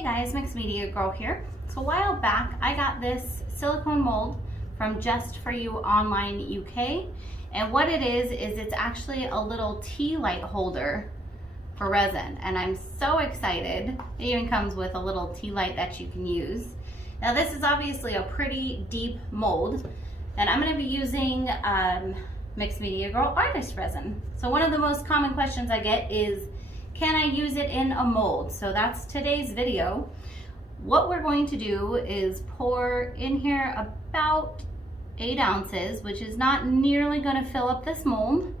Hey guys, Mixed Media Girl here. So a while back I got this silicone mold from Just For You Online UK, and what it is it's actually a little tea light holder for resin, and I'm so excited. It even comes with a little tea light that you can use. Now this is obviously a pretty deep mold, and I'm going to be using Mixed Media Girl Artist Resin. So one of the most common questions I get is, can I use it in a mold? So that's today's video. What we're going to do is pour in here about 8 ounces, which is not nearly going to fill up this mold,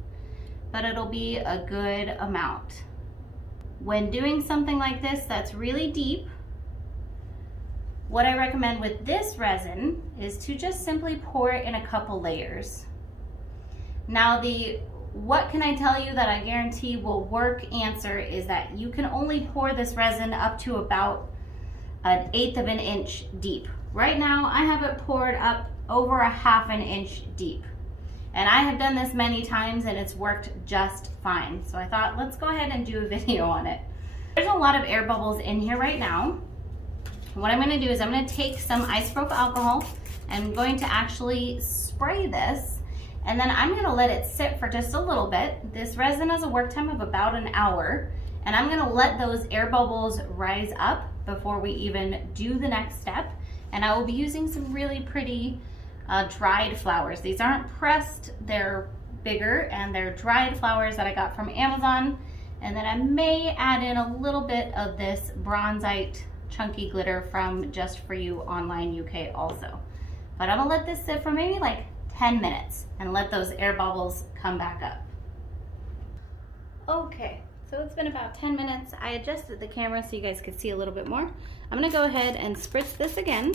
but it'll be a good amount. When doing something like this that's really deep, what I recommend with this resin is to just simply pour it in a couple layers. Now what can I tell you that I guarantee will work answer is that you can only pour this resin up to about 1/8 of an inch deep. Right now I have it poured up over 1/2 an inch deep. And I have done this many times and it's worked just fine. So I thought, let's go ahead and do a video on it. There's a lot of air bubbles in here right now. What I'm gonna do is I'm gonna take some isopropyl alcohol and I'm going to actually spray this, and then I'm gonna let it sit for just a little bit. This resin has a work time of about an hour, and I'm gonna let those air bubbles rise up before we even do the next step. And I will be using some really pretty dried flowers. These aren't pressed, they're bigger, and they're dried flowers that I got from Amazon. And then I may add in a little bit of this bronzite chunky glitter from Just For You Online UK also. But I'm gonna let this sit for maybe like 10 minutes and let those air bubbles come back up. Okay, so it's been about 10 minutes. I adjusted the camera so you guys could see a little bit more. I'm gonna go ahead and spritz this again.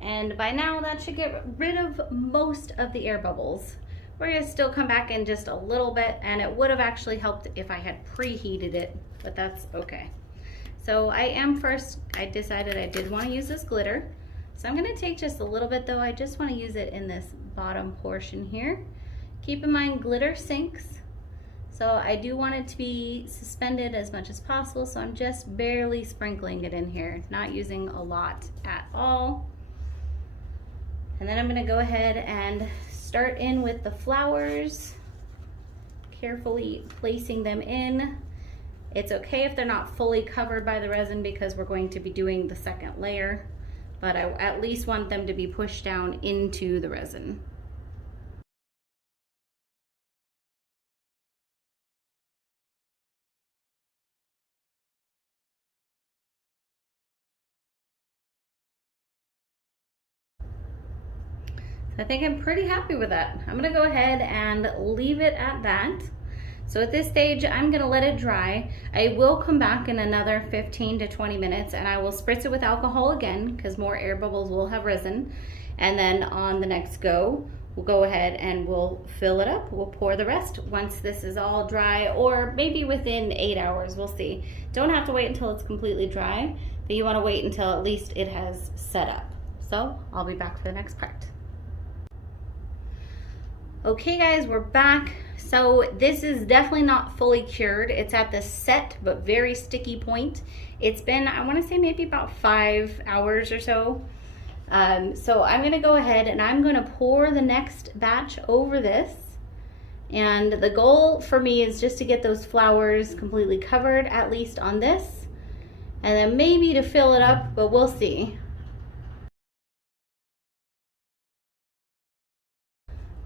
And by now that should get rid of most of the air bubbles. We're gonna still come back in just a little bit, and it would have actually helped if I had preheated it, but that's okay. So I decided I did want to use this glitter. So I'm going to take just a little bit though. I just want to use it in this bottom portion here. Keep in mind glitter sinks. So I do want it to be suspended as much as possible. So I'm just barely sprinkling it in here, not using a lot at all. And then I'm going to go ahead and start in with the flowers, carefully placing them in. It's okay if they're not fully covered by the resin because we're going to be doing the second layer, but I at least want them to be pushed down into the resin. I think I'm pretty happy with that. I'm gonna go ahead and leave it at that. So at this stage, I'm gonna let it dry. I will come back in another 15 to 20 minutes and I will spritz it with alcohol again because more air bubbles will have risen. And then on the next go, we'll go ahead and we'll fill it up. We'll pour the rest once this is all dry, or maybe within 8 hours, we'll see. Don't have to wait until it's completely dry, but you wanna wait until at least it has set up. So I'll be back for the next part. Okay guys, we're back. So this is definitely not fully cured. It's at the set but very sticky point. It's been, I want to say maybe about 5 hours or so. So I'm going to go ahead and I'm going to pour the next batch over this. And the goal for me is just to get those flowers completely covered, at least on this. And then maybe to fill it up, but we'll see.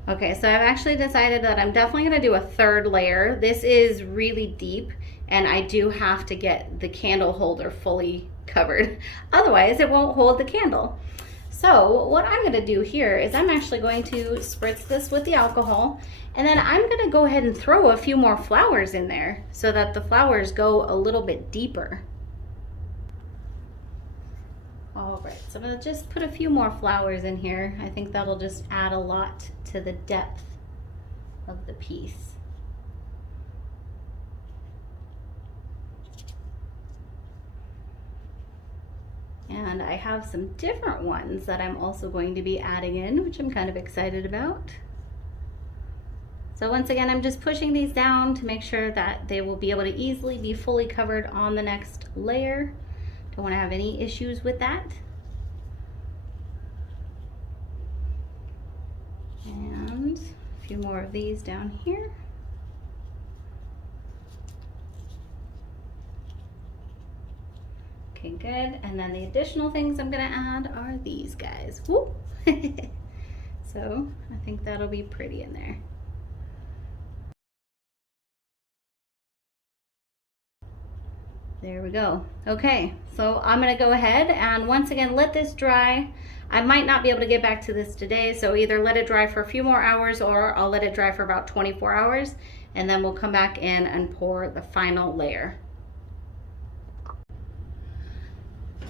Okay, so I've actually decided that I'm definitely gonna do a 3rd layer. This is really deep and I do have to get the candle holder fully covered. Otherwise it won't hold the candle. So what I'm gonna do here is I'm actually going to spritz this with the alcohol, and then I'm gonna go ahead and throw a few more flowers in there so that the flowers go a little bit deeper. All right, so I'm gonna just put a few more flowers in here. I think that'll just add a lot to the depth of the piece. And I have some different ones that I'm also going to be adding in, which I'm kind of excited about. So once again, I'm just pushing these down to make sure that they will be able to easily be fully covered on the next layer. Don't want to have any issues with that. And a few more of these down here. Okay, good. And then the additional things I'm gonna add are these guys. Woo! So I think that'll be pretty in there. There we go. Okay, so I'm gonna go ahead and once again let this dry. I might not be able to get back to this today, so either let it dry for a few more hours or I'll let it dry for about 24 hours and then we'll come back in and pour the final layer.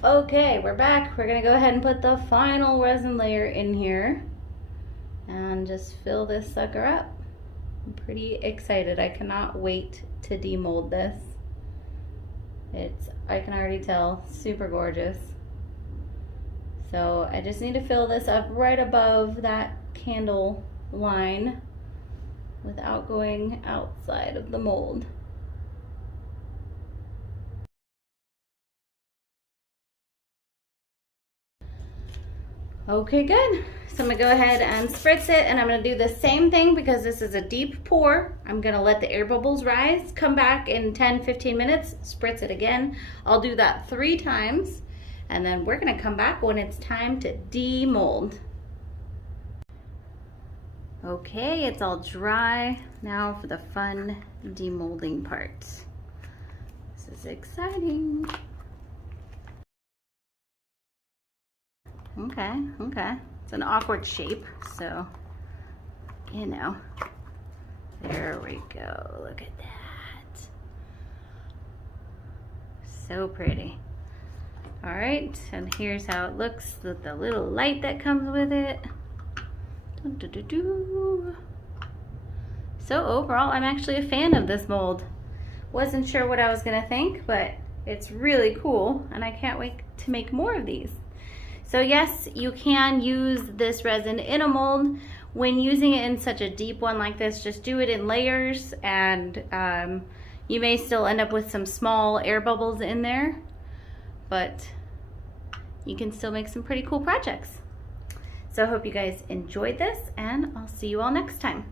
Okay, we're back. We're gonna go ahead and put the final resin layer in here and just fill this sucker up. I'm pretty excited. I cannot wait to demold this. I can already tell, super gorgeous. So I just need to fill this up right above that candle line without going outside of the mold. Okay, good. So I'm gonna go ahead and spritz it, and I'm gonna do the same thing because this is a deep pour. I'm gonna let the air bubbles rise, come back in 10-15 minutes, spritz it again. I'll do that 3 times, and then we're gonna come back when it's time to demold. Okay, it's all dry. Now for the fun demolding part. This is exciting. Okay. It's an awkward shape, so, you know. There we go, look at that. So pretty. All right, and here's how it looks with the little light that comes with it. So overall, I'm actually a fan of this mold. Wasn't sure what I was gonna think, but it's really cool, and I can't wait to make more of these. So yes, you can use this resin in a mold. When using it in such a deep one like this, just do it in layers, and you may still end up with some small air bubbles in there, but you can still make some pretty cool projects. So I hope you guys enjoyed this, and I'll see you all next time.